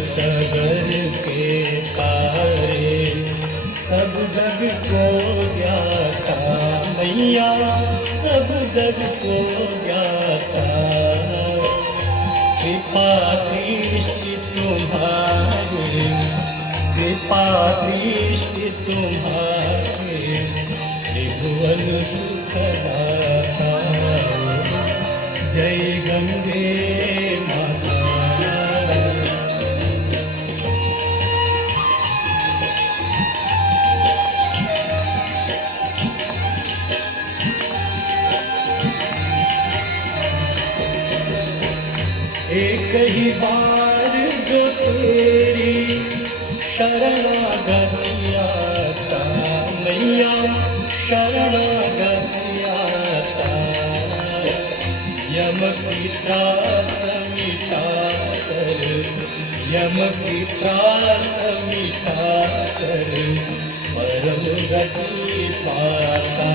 सगर के तारे सब जग को ज्ञाता मैया सब जग को ज्ञाता। कृपा दृष्टि तुम्हारी कृपा दृष्टि तुम्हारी त्रिभुवन सुखदाता। जय गंगे माता। एक ही बार जो तेरी शरणागति आता मैया शरणागति आता। यम की त्रास मिटा कर यम की त्रास मिटा कर परम गति पाता।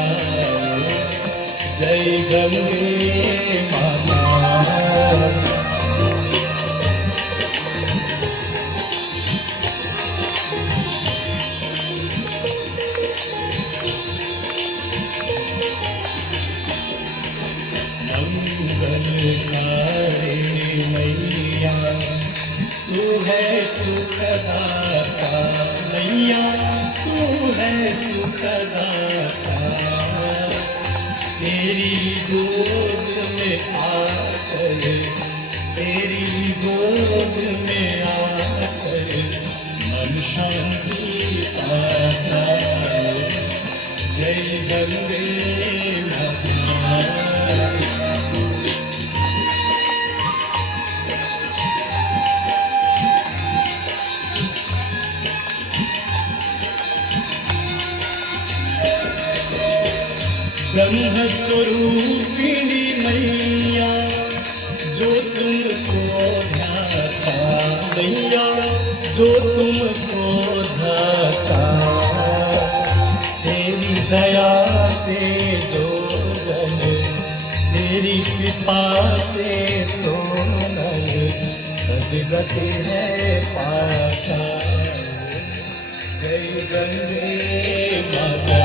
जय गंगे माता। मंगलकारी मैया तू है सुखदाता मैया तू है सुखदाता। तेरी गोद में आकर तेरी गोद में आकर मन शांति पाता। जय गंगे माता। ब्रह्म स्वरूपिणी मैया जो तुमको ध्याता मैया जो तुमको ध्याता। तेरी दया से जो जन तेरी कृपा से सोनल सदगति है पाता। जय गंगे माता।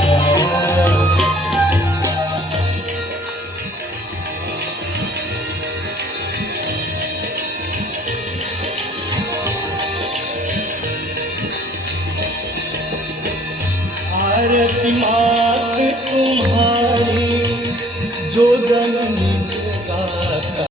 आरती मात तुम्हारी जो जन